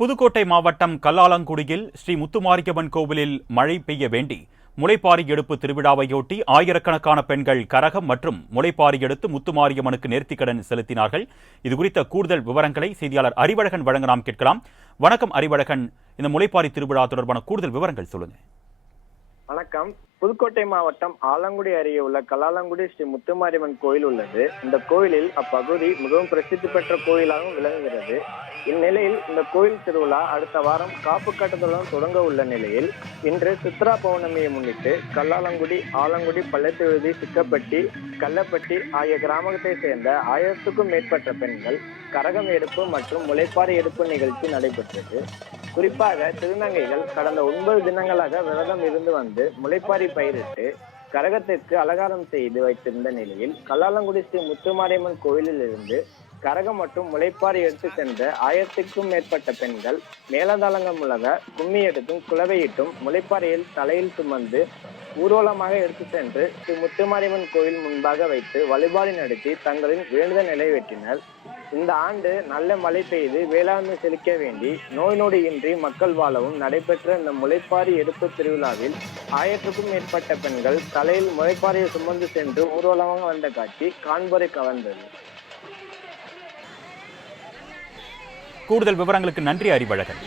புதுக்கோட்டை மாவட்டம் கல்லாலங்குடியில் ஸ்ரீ முத்துமாரியம்மன் கோவிலில் மழை பெய்ய வேண்டி முளைப்பாரி எடுப்பு திருவிழாவையொட்டி ஆயிரக்கணக்கான பெண்கள் கரகம் மற்றும் முளைப்பாரி எடுத்து முத்துமாரியம்மனுக்கு நேர்த்திக்கடன் செலுத்தினார்கள். இதுகுறித்த கூடுதல் விவரங்களை செய்தியாளர் அறிவழகன் வழங்க நாம் கேட்கலாம். வணக்கம் அறிவழகன், இந்த முளைப்பாரி திருவிழா தொடர்பான கூடுதல் விவரங்கள் சொல்லுங்க. வணக்கம். புதுக்கோட்டை மாவட்டம் ஆலங்குடி அருகே உள்ள கல்லாலங்குடி ஸ்ரீ முத்துமாரியம்மன் கோயில் உள்ளது. இந்த கோயிலில் அப்பகுதி மிகவும் பிரசித்தி பெற்ற கோயிலாகவும் விளங்குகிறது. இந்நிலையில் இந்த கோயில் திருவிழா அடுத்த வாரம் காப்பு கட்டுதலுடன் தொடங்க உள்ள நிலையில் இன்று சித்ரா பௌர்ணமியை முன்னிட்டு கல்லாலங்குடி, ஆலங்குடி, பள்ளத்தெழுதி, சிக்கப்பட்டி, கள்ளப்பட்டி ஆகிய கிராமத்தை சேர்ந்த 1000க்கும் மேற்பட்ட பெண்கள் கரகம் எடுப்பு மற்றும் முளைப்பாரி எடுப்பு நிகழ்ச்சி நடைபெற்றது. குறிப்பாக திருநங்கைகள் கடந்த 9 தினங்களாக விரதம் இருந்து வந்து முளைப்பாரி பயிரிட்டு கரகத்திற்கு அலங்காரம் செய்து வைத்திருந்த நிலையில் கல்லாலங்குடி ஸ்ரீ முத்துமாரியம்மன் கோயிலில் இருந்து கரகம் மற்றும் முளைப்பாரி எடுத்து சென்ற 1000க்கும் மேற்பட்ட பெண்கள் மேலதாளங்கள் முழங்க கும்மி எடுத்தும் குலவையிட்டும் முளைப்பாரியில் தலையில் சுமந்து ஊர்வலமாக எடுத்து சென்று ஸ்ரீ முத்துமாரியம்மன் கோயில் முன்பாக வைத்து வழிபாடு நடத்தி தங்களின் வேண்டுதல் நிறைவேற்றினர். இந்த ஆண்டு நல்ல மழை பெய்து வேளாண்மை செழிக்க வேண்டி நோய் நொடியின்றி மக்கள் வாழவும் நடைபெற்ற இந்த முளைப்பாரி எடுப்பு திருவிழாவில் 1000க்கும் மேற்பட்ட பெண்கள் தலையில் முளைப்பாரியை சுமந்து சென்று ஊர்வலமாக வந்த காட்சி காண்போரை கவர்ந்தது. கூடுதல் விவரங்களுக்கு நன்றி அறிவழகன்.